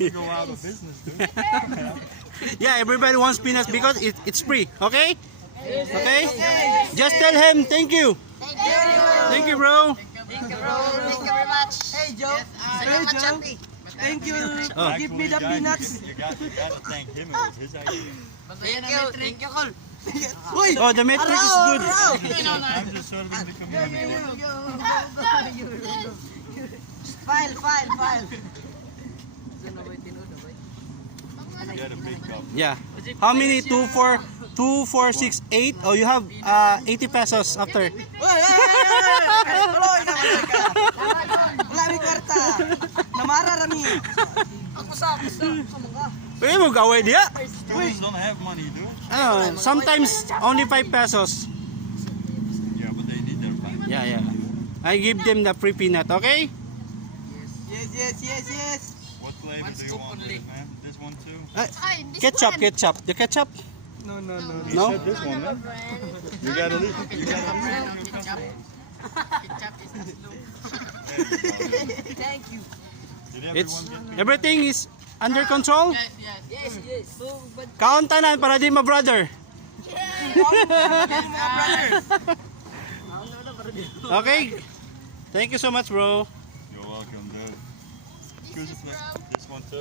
never go out of business, dude. Yeah, everybody wants peanuts because it's free. Okay? Okay? Just tell him thank you. Thank you, bro. Thank you, bro. Thank you very much. Hey, Joe. Salamat, Chappy. Thank you. Oh. Give me the Actually, guys, peanuts. You gotta thank him. It was his idea. Thank you, Col. Uy! Oh, the metric is good. I'm just serving the community. File. You get a big cup. Yeah. How many? 2, 4, 2, 4, 6, 8? Oh, you have 80 pesos after. Uy! Tuloy na ka. Wala may kwarta. Namara rami. Ako sa Pwede mo gawin diya. Students don't have money, dude. Sometimes only 5 pesos. Yeah, but they need their money. Yeah. I give them the free peanut, okay? Yes. What flavor do you want, man? This one too? Ketchup. The ketchup. No. You No? said this one, man. You gotta leave. You gotta leave. Thank you. Did It's everyone get everything is under control. Yes. Kauntanan para di ma-brother. Okay. Thank you so much, bro. You're welcome, dude. Choose a flavor. This one too.